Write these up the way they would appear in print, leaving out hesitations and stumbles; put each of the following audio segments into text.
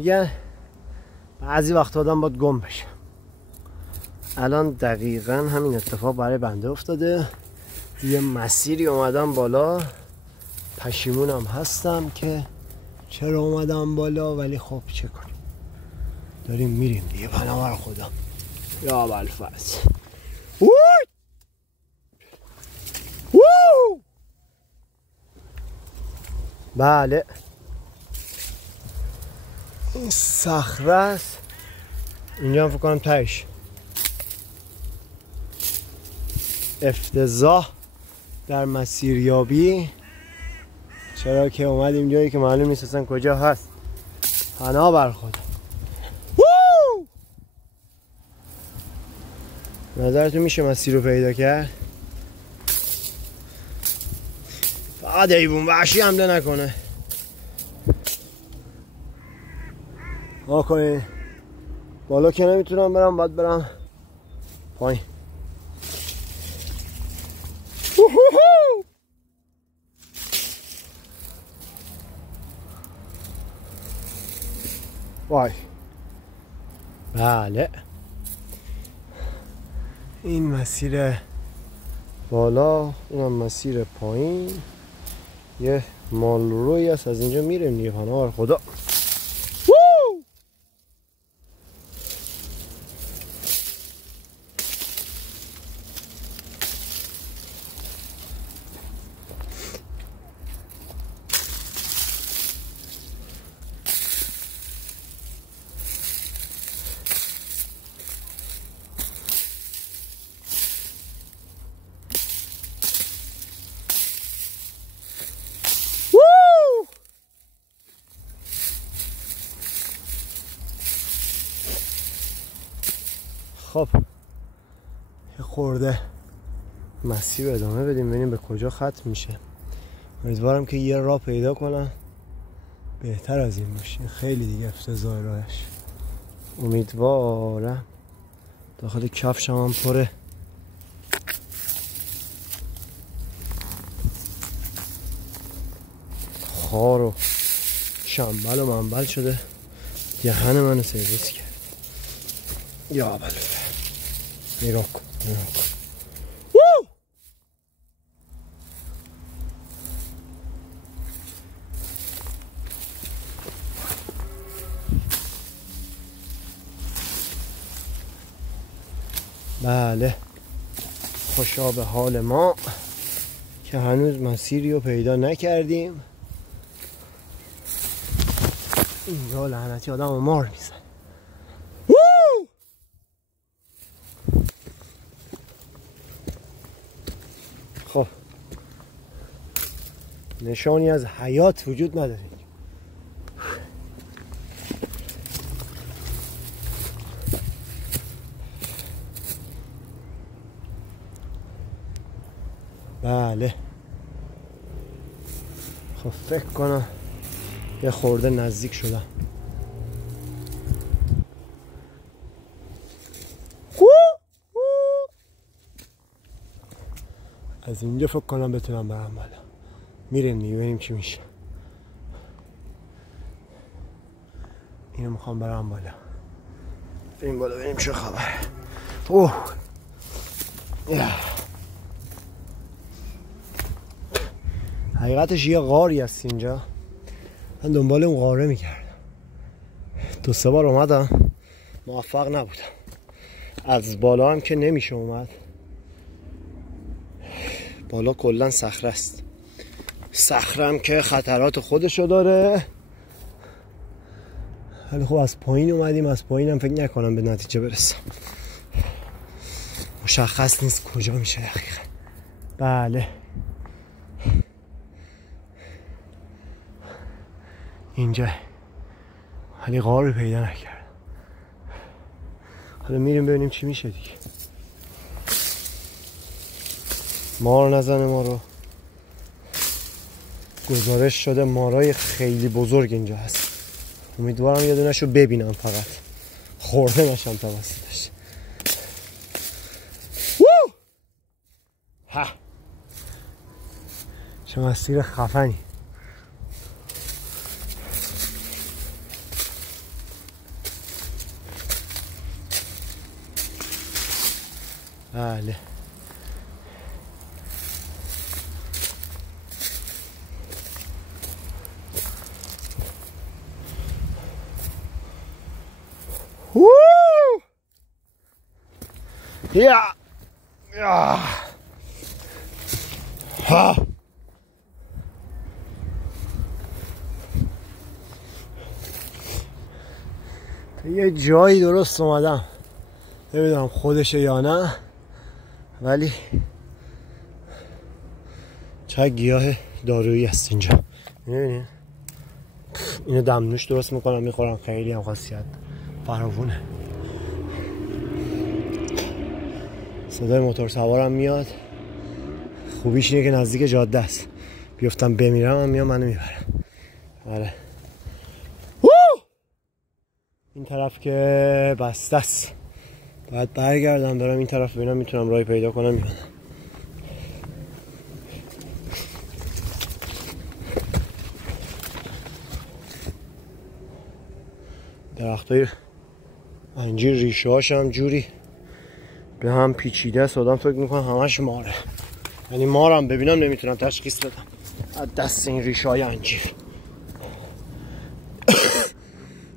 میگن بعضی وقت آدم باید گم بشه. الان دقیقا همین اتفاق برای بنده افتاده. یه مسیری اومدم بالا، پشیمونم هستم که چرا اومدم بالا، ولی خب چه کنیم، داریم میریم دیگه. پناهر خدا یا ابوالفضل. بله این صخره است، اینجا هم فکر کنم تهش. افتضاح در مسیریابی، چرا که اومدیم جایی که معلوم نیست اصلا کجا هست. پناه بر خدا. نظرتون میشه مسیر رو پیدا کرد؟ فقط حیوان وحشی حمله نکنه. کنین بالا که نمیتونم برم، باید برم پایین. وای بله این مسیر بالا، اینم مسیر پایین. یه مال روی است، از اینجا میریم دیگه. پناه خدا. خب یه خورده مسیر رو ادامه بدیم ببینیم به کجا ختم میشه. امیدوارم که یه راه پیدا کنم بهتر از این باشه. خیلی دیگه افتضاح راهش. امیدوارم. داخل کفشم هم پره. خار و شنبل و منبل شده. دهن منو سرویس کرد. یا بله نگاه کن بله خوشا به حال ما که هنوز مسیری رو پیدا نکردیم. اینجا لعنتی آدم رو مار میزن. خب نشانی از حیات وجود نداره. بله خب فکر کنم یه خورده نزدیک شدم. از اینجا فکر کنم بتونم برم بالا. میریم دیگه ببینیم چی میشه. اینو میخوام برم بالا. بریم بالا ببینیم چه خبره. اوه حقیقتش یه غاری هست اینجا. من دنبال اون غاره میکردم. 2-3 بار اومدم موفق نبودم. از بالا هم که نمیشه اومد. بالا کلا صخره است. صخره هم که خطرات خودشو داره. ولی خب از پایین اومدیم، از پایین هم فکر نکنم به نتیجه برسم. مشخص نیست کجا میشه دقیقا. بله اینجا، ولی غار رو پیدا نکردم. حالا میریم ببینیم چی میشه دیگه. مار نزنه ما رو. گزارش شده مارای خیلی بزرگ اینجا هست. امیدوارم یه دونه‌شو ببینم، فقط خورده نشم توسطش. ها چه مسیر خفنی. بله یا ها یه جایی درست اومدم، نمیدونم خودشه یا نه، ولی چه گیاه دارویی هست اینجا. میبینین اینو دمنوش درست میکنم میخورم، خیلی هم خاصیت فراوونه. صدای موتور سوارم میاد. خوبیش اینه که نزدیک جاده است، بیفتم بمیرم هم میام منو میبرم. آره این طرف که بسته است، باید برگردم برم این طرف ببینم میتونم راهی پیدا کنم یا نه. درختای انجیر ریشه هاش هم جوری به هم پیچیده است، آدم فکر میکنم همش ماره، یعنی مارم ببینم نمیتونم تشخیص بدم از دست این ریشه های انجیر.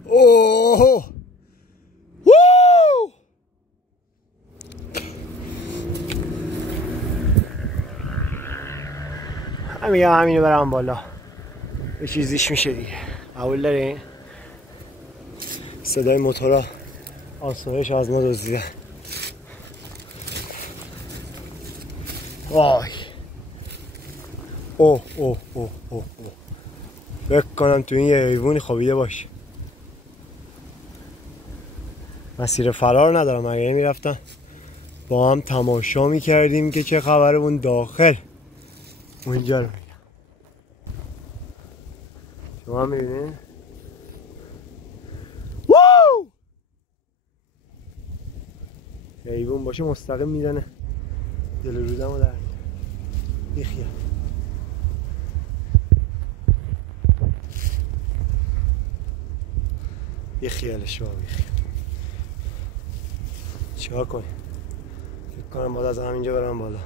اوه همینو برم بالا، یه چیزیش میشه دیگه. قبول دارین؟ صدای موتورا آسایش از ما دزدیدن. وای اوه اوه اوه اوه اوه، فکر کنم تو این یه حیوانی خوابیده باشه. مسیر فرار ندارم، اگه میرفتم با هم تماشا میکردیم که چه خبره اون داخل. اونجا رو میگم، شما میبینین؟ حیوان باشه مستقیم میزنه دل رودم رو در بیخیال. بیخیالش با بیخیال. چیکار کنیم؟ فکر کنم باید از همینجا برم بالا.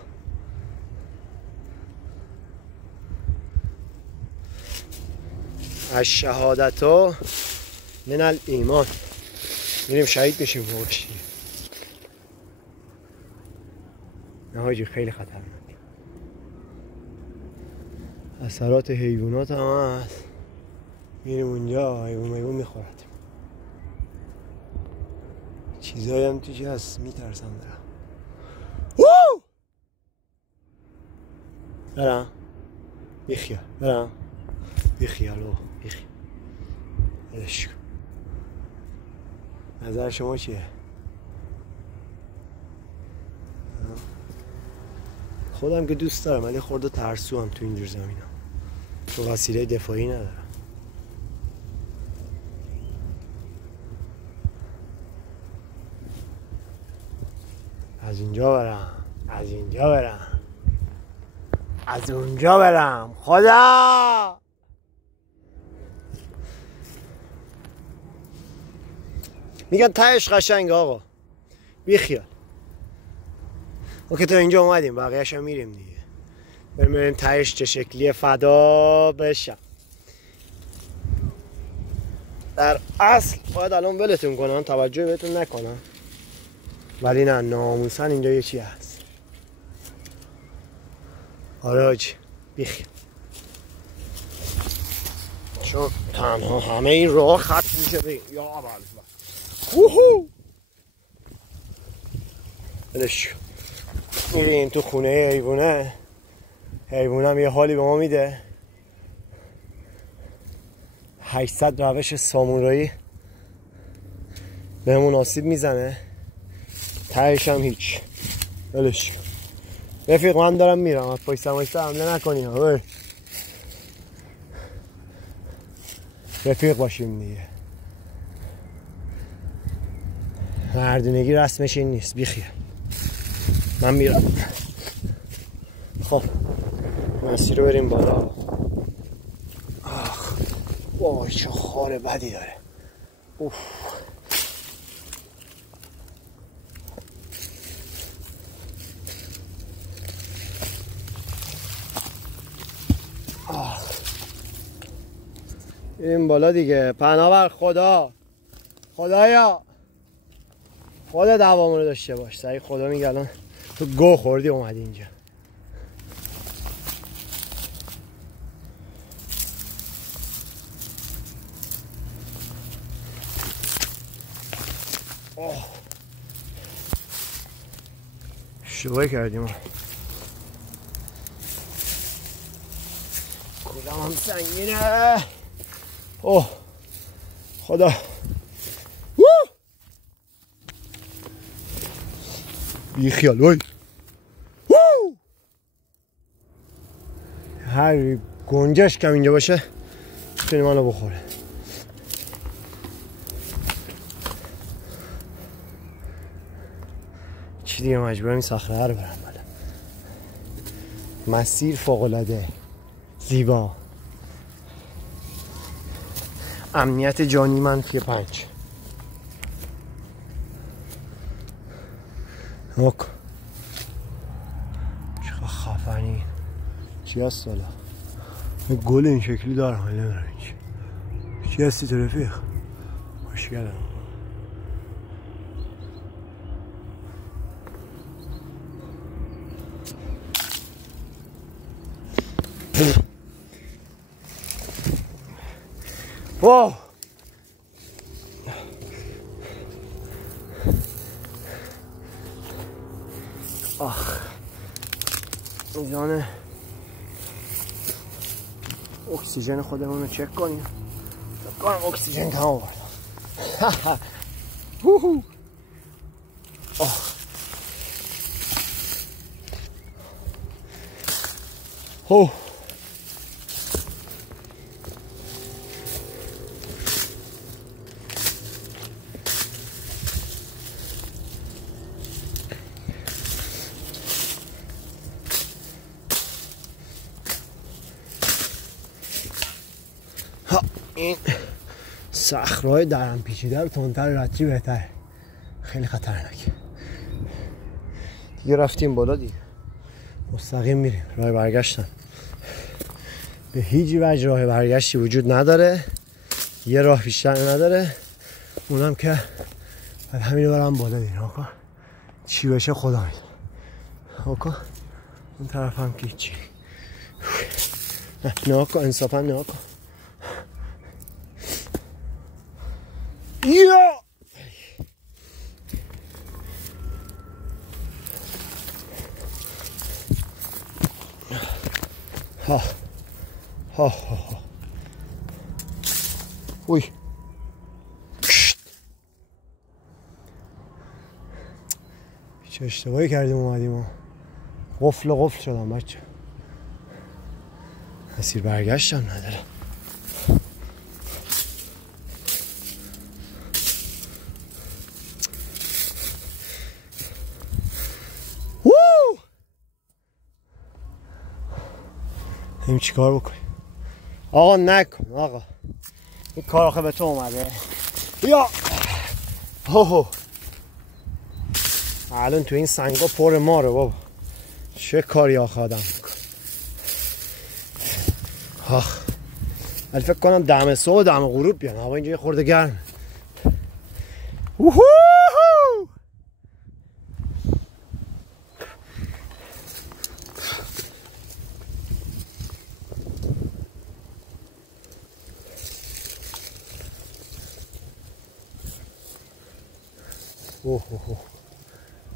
از شهادتا من الایمان، میریم شهید میشیم باشی. نه حاجی خیلی خطرناک، اثرات حیوانات هم هست. میریم اونجا حیوان میخورد، چیزایی هم توش هست میترسم برم بیخیال، برم بیخیال و بیخیال. ادش نظر شما چیه؟ خودم که دوست دارم ولی خورده ترسو هم تو اینجور زمین هم، تو وسیله دفاعی ندارم. از اینجا برم، از اینجا برم، از اونجا برم. خدا میگن تهش قشنگ آقا، بیخیال. ما که تا اینجا اومدیم بقیه‌اش هم میریم دیگه، بریم تهش چه شکلیه فدا بشم. در اصل باید الان ولتون کنم، توجه بهتون نکنم، ولی نه ناموسن اینجا یه چی هست. آره حاجی بیخیال، چون تنها همه این راه خط میشه به یا اول بلش. میریم تو خونه حیوانه، حیوانم یه حالی به ما میده. 800 روش سامورایی بهمون آسیب میزنه، تهش هم هیچ. بلش رفیق من دارم میرم، از پای سمایسته حمله نکنی. رفیق باشیم دیگه، مردونگی رسمش این نیست. بیخیال من میرم. خب مسیر رو بریم بالا. آخ وای چه خار بدی داره. اوف این بالا دیگه. پناه بر خدا. خدایا خدا دوامونو داشته باش. سعی خدا میگه الان تو گو خوردی اومدی اینجا. اشتباهی کردیم ما. کلم هم سنگینه. اوه خدا. بی خیال وای. هر گنجش کم اینجا باشه میتونی منو بخوره. چی دیگه مجبورم این صخره رو برم بالا. مسیر فوق‌العاده زیبا. امنیت جانی من -5. نوک چقدر خفنی. چی هست حالا؟ گل این شکلی دارم ولی نمیدونم چی هستی تو رفیق؟ خوشگلم. واو آخ میزان اکسیژن خودمون رو چک کنیم. فکر کنم اکسیژن تمام بردم. هو این صخره‌های درهم پیچیده رو تندتر ردی بهتره. خیلی خطرناکه. دیگه رفتیم بالا دیگه. مستقیم میریم. راه برگشتن. به هیچ وجه راه برگشتی وجود نداره. یه راه بیشتر نداره. اونم که بعد همینو برم بالا دیگه. آقا چی بشه خدا میدونه. آقا اون طرف هم که چی. نه آقا انصافا نه آقا. یا ها ها ها اوی چه اشتباهی کردیم اومدیم و قفل شدم بچه. مسیر برگشتم نداره. این چی کار بکنیم؟ آقا نکن آقا. این کار آخه به تو اومده. یا هو الان تو این سنگا پر ماره بابا. چه کاری آخه آدم میکنه. آخ ولی فکر کنم دم صبح و دم غروب بیان. هوا اینجا یه خورده گرمه. اوه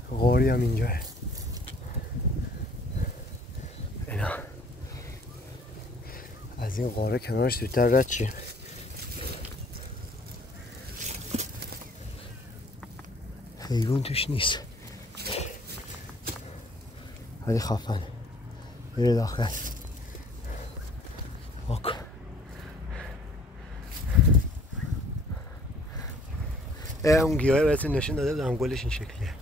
غاری هم اینجاه. اینا از این غاره کنارش زودتر رد چیم. حیوان توش نیست ولی خفنه. بره داخل. آکا اون گیاه بهتون نشون داده بودم گلش این شکلیه.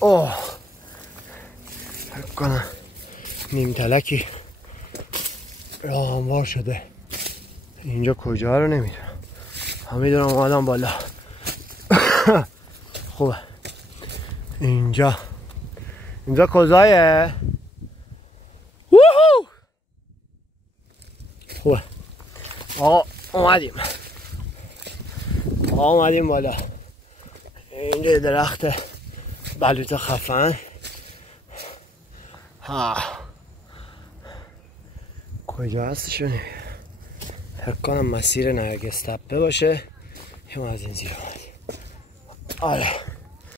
اوه فکر کنم نیم تلکی راه هموار شده. اینجا کجا رو نمیدونم. هم میدونم اومدم بالا. خوبه. اینجا کجایه؟ ووهو! خوبه. آقا اومدیم بالا. اینجا درخت بلوط خفن. ها کجا هستشو نمیدونم. فکر کنم مسیر نرگس تپه باشه. یا از این زیر اومدیم. آره